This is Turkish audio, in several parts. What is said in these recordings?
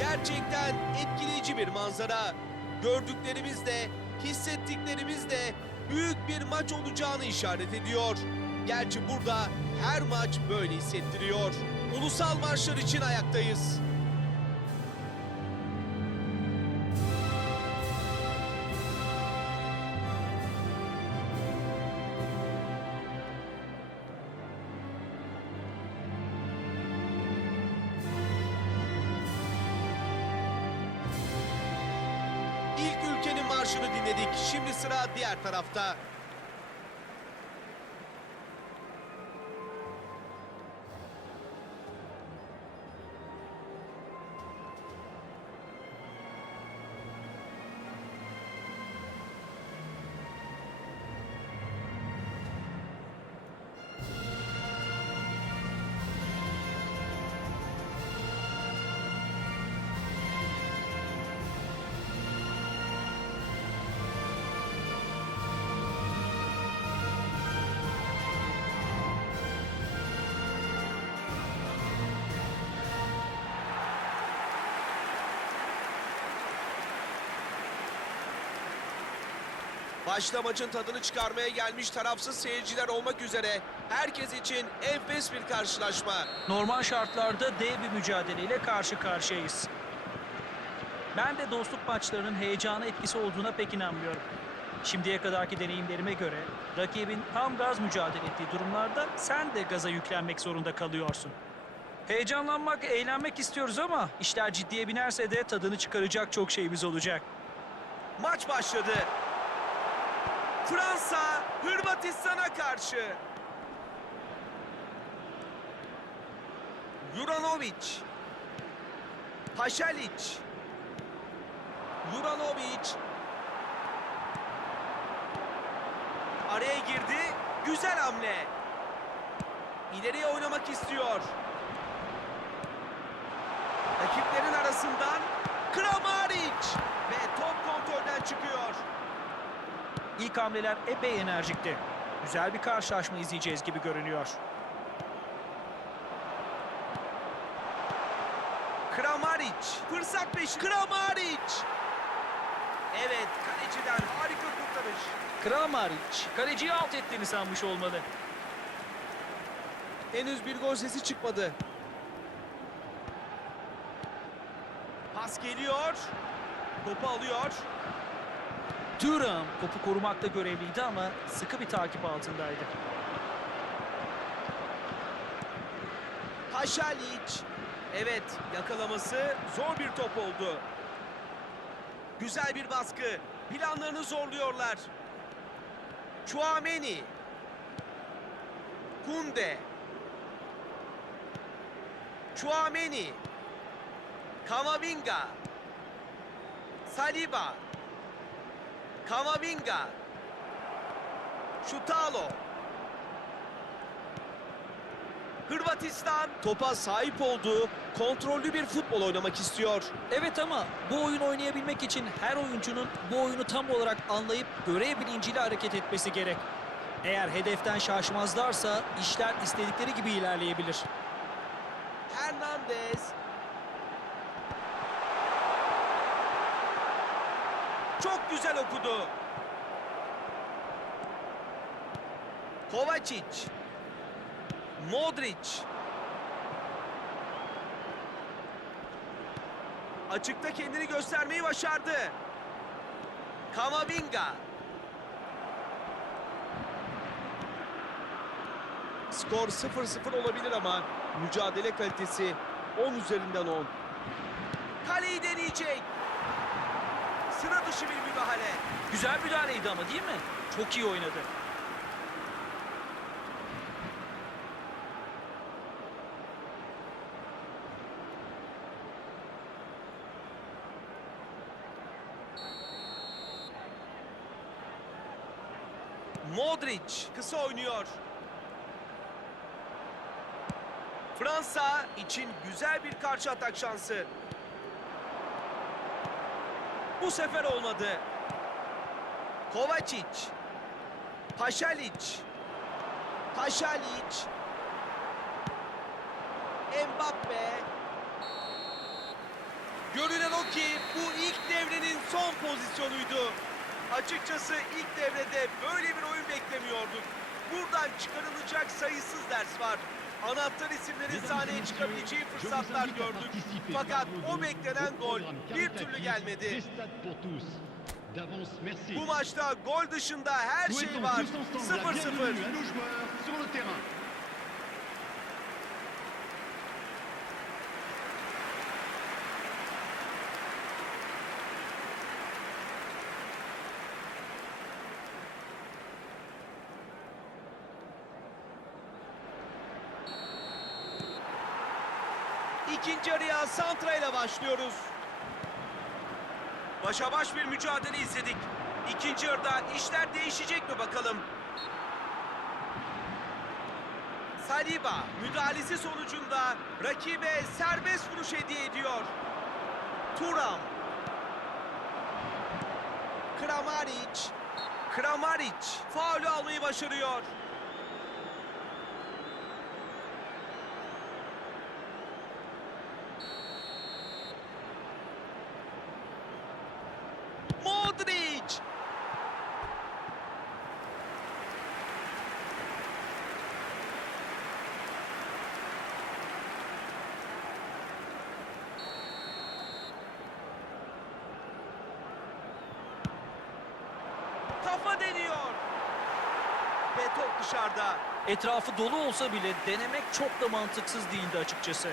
Gerçekten etkileyici bir manzara. Gördüklerimiz de, hissettiklerimiz de büyük bir maç olacağını işaret ediyor. Gerçi burada her maç böyle hissettiriyor. Ulusal maçlar için ayaktayız. Dinledik. Şimdi sıra diğer tarafta. Başta maçın tadını çıkarmaya gelmiş tarafsız seyirciler olmak üzere herkes için enfes bir karşılaşma. Normal şartlarda dev bir mücadeleyle karşı karşıyayız. Ben de dostluk maçlarının heyecana etkisi olduğuna pek inanmıyorum. Şimdiye kadarki deneyimlerime göre rakibin tam gaz mücadele ettiği durumlarda sen de gaza yüklenmek zorunda kalıyorsun. Heyecanlanmak, eğlenmek istiyoruz ama işler ciddiye binerse de tadını çıkaracak çok şeyimiz olacak. Maç başladı. Fransa Hırvatistan'a karşı. Juranovic. Paşalic. Juranovic. Araya girdi. Güzel hamle. İleriye oynamak istiyor. Rakiplerin arasından Kramaric ve top kontrolden çıkıyor. İlk hamleler epey enerjikti. Güzel bir karşılaşma izleyeceğiz gibi görünüyor. Kramaric. Fırsat peşi. Kramaric. Evet kaleciden harika kurtarış. Kramaric, kaleciyi alt ettiğini sanmış olmalı. Henüz bir gol sesi çıkmadı. Pas geliyor. Topu alıyor. Thuram topu korumakta görevliydi ama sıkı bir takip altındaydı. Paşalic. Evet yakalaması zor bir top oldu. Güzel bir baskı. Planlarını zorluyorlar. Chouameni. Kunde. Chouameni. Kamavinga. Saliba. Kamavinga. Şutalo. Hırvatistan topa sahip olduğu kontrollü bir futbol oynamak istiyor. Evet ama bu oyun oynayabilmek için her oyuncunun bu oyunu tam olarak anlayıp görev bilinciyle hareket etmesi gerek. Eğer hedeften şaşmazlarsa işler istedikleri gibi ilerleyebilir. Hernandez. Çok güzel okudu. Kovacic. Modric. Açıkta kendini göstermeyi başardı. Kamavinga. Skor 0-0 olabilir ama mücadele kalitesi 10 üzerinden 10. Kaleyi deneyecek. Sıra dışı bir müdahale. Güzel müdahaleydi ama değil mi? Çok iyi oynadı. Modric kısa oynuyor. Fransa için güzel bir karşı atak şansı. Bu sefer olmadı. Kovacic. Paşalic. Paşalic. Mbappe. Görünen o ki bu ilk devrenin son pozisyonuydu. Açıkçası ilk devrede böyle bir oyun beklemiyorduk. Buradan çıkarılacak sayısız ders var. Anahtar isimlerin sahneye çıkabileceği fırsatlar gördük. Fakat o beklenen gol bir türlü gelmedi. Bu maçta gol dışında her şey var. 0-0. İkinci araya Santra ile başlıyoruz. Başa baş bir mücadele izledik. İkinci yarıda işler değişecek mi bakalım? Saliba müdahalesi sonucunda rakibe serbest vuruş hediye ediyor. Turam. Kramaric. Kramaric faulü almayı başarıyor. Modric. Kafa deniyor. Ve top dışarıda. Etrafı dolu olsa bile denemek çok da mantıksız değildi açıkçası.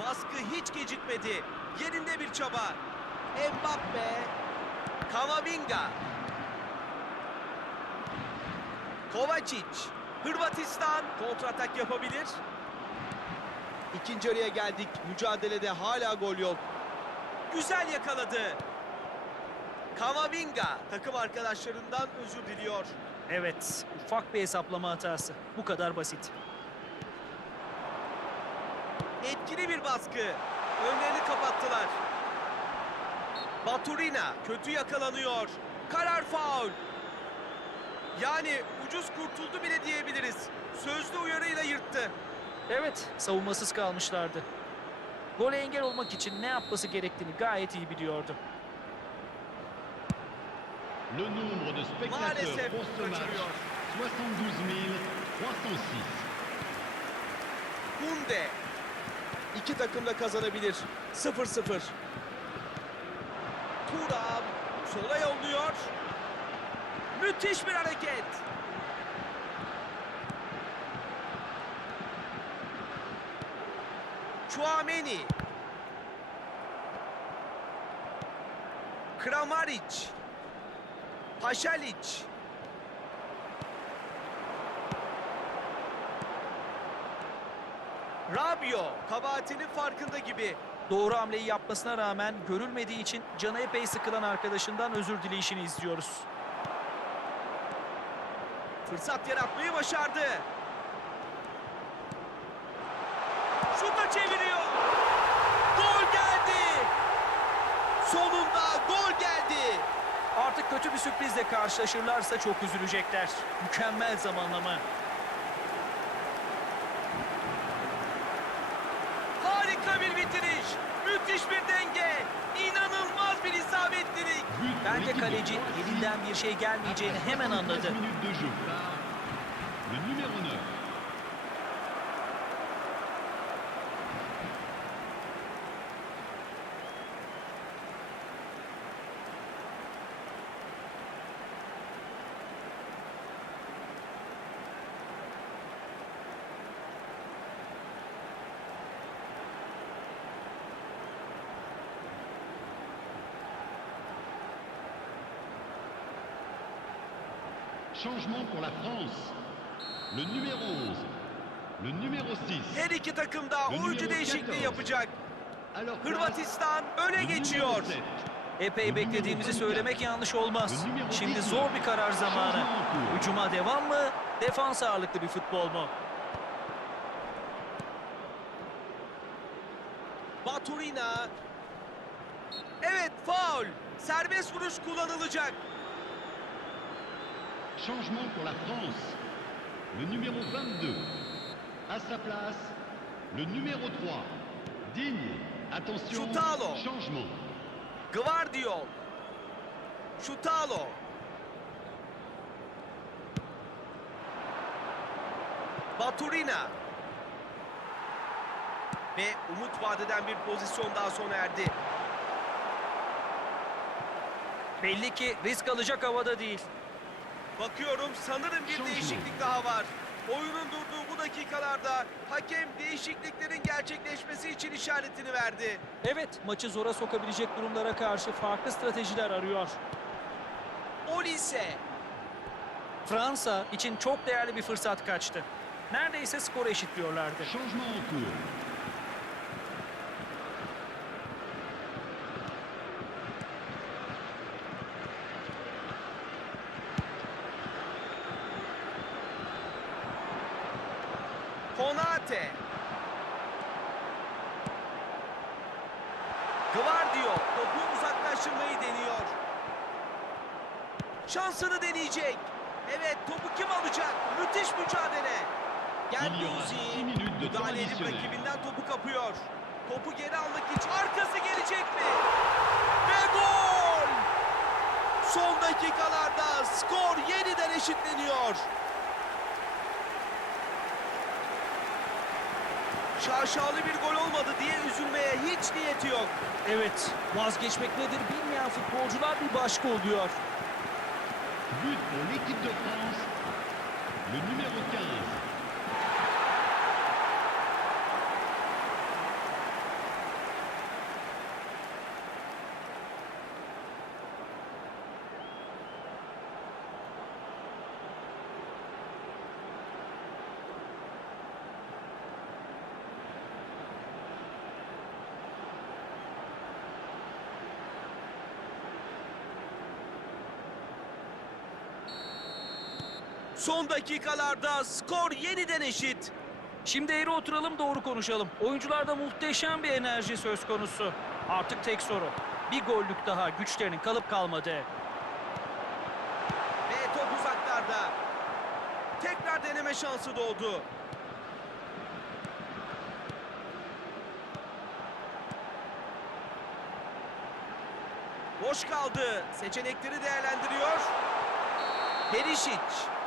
Baskı hiç gecikmedi. Yerinde bir çaba. Mbappe. Kamavinga. Kovacic. Hırvatistan kontratak yapabilir. İkinci araya geldik. Mücadelede hala gol yok. Güzel yakaladı. Kamavinga takım arkadaşlarından özür diliyor. Evet, ufak bir hesaplama hatası. Bu kadar basit. Etkili bir baskı. Önlerini kapattılar. Baturina kötü yakalanıyor. Karar faul. Yani ucuz kurtuldu bile diyebiliriz. Sözlü uyarıyla yırttı. Evet, savunmasız kalmışlardı. Gole engel olmak için ne yapması gerektiğini gayet iyi biliyordu. Le nombre de spectateurs pour ce match, kaçırıyor. 72 306. Kunde. İki takım da kazanabilir. 0-0. Turam sola yolluyor. Müthiş bir hareket. Chouameni. Kramaric. Paşalic. Rabio kabahatinin farkında gibi. Doğru hamleyi yapmasına rağmen görülmediği için canı epey sıkılan arkadaşından özür dileyişini izliyoruz. Fırsat yaratmayı başardı. Çeviriyor. Gol geldi. Sonunda gol geldi. Artık kötü bir sürprizle karşılaşırlarsa çok üzülecekler. Mükemmel zamanlama. Harika bir bitiriş. Müthiş bir denge. İnanılmaz bir isabetlilik. Bence kaleci elinden bir şey gelmeyeceğini hemen anladı. Changement pour la France. Le numéro 11. Le numéro 6. Her iki takım da oyuncu değişikliği 14. yapacak. Hırvatistan öne geçiyor. 7. Epey beklediğimizi söylemek yanlış olmaz. Şimdi zor bir karar zamanı. Hücuma devam mı? Defans ağırlıklı bir futbol mu? Baturina. Evet faul. Serbest vuruş kullanılacak. Changement pour la France. Le numéro 22. À sa place, le numéro 3. Digne. Attention. Choutalo. Changement. Gvardiol. Şutalo. Baturina. Ve umut vadeden bir pozisyon daha sona erdi. Belli ki risk alacak havada değil. Bakıyorum sanırım bir değişiklik daha var. Oyunun durduğu bu dakikalarda hakem değişikliklerin gerçekleşmesi için işaretini verdi. Evet, maçı zora sokabilecek durumlara karşı farklı stratejiler arıyor. Olise. Fransa için çok değerli bir fırsat kaçtı. Neredeyse skoru eşitliyorlardı. Changement en cours. Konate. Gvardiol topu uzaklaştırmayı deniyor. Şansını deneyecek. Evet topu kim alacak? Müthiş mücadele. Gendouzi müdahale edip rakibinden topu kapıyor. Topu geri almak için arkası gelecek mi? Ve gol! Son dakikalarda skor yeniden eşitleniyor. Şaşalı bir gol olmadı diye üzülmeye hiç niyeti yok. Evet, vazgeçmek nedir bilmeyen futbolcular bir başka oluyor. But pour l'équipe de France. Le numéro 15. Son dakikalarda skor yeniden eşit. Şimdi eğri oturalım doğru konuşalım. Oyuncularda muhteşem bir enerji söz konusu. Artık tek soru. Bir gollük daha güçlerinin kalıp kalmadı. Ve top uzaklarda. Tekrar deneme şansı doğdu. Boş kaldı. Seçenekleri değerlendiriyor. Perisic.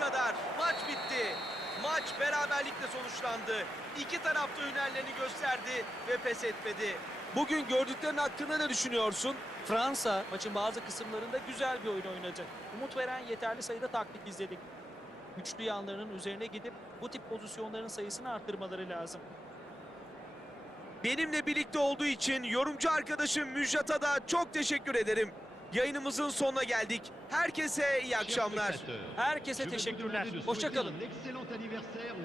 Kadar maç bitti. Maç beraberlikle sonuçlandı. İki taraf da hünerlerini gösterdi ve pes etmedi. Bugün gördüklerin hakkında ne düşünüyorsun? Fransa maçın bazı kısımlarında güzel bir oyun oynadı. Umut veren yeterli sayıda taktik izledik. Güçlü yanlarının üzerine gidip bu tip pozisyonların sayısını arttırmaları lazım. Benimle birlikte olduğu için yorumcu arkadaşım Müjdat'a da çok teşekkür ederim. Yayınımızın sonuna geldik. Herkese iyi akşamlar. Herkese teşekkürler. demander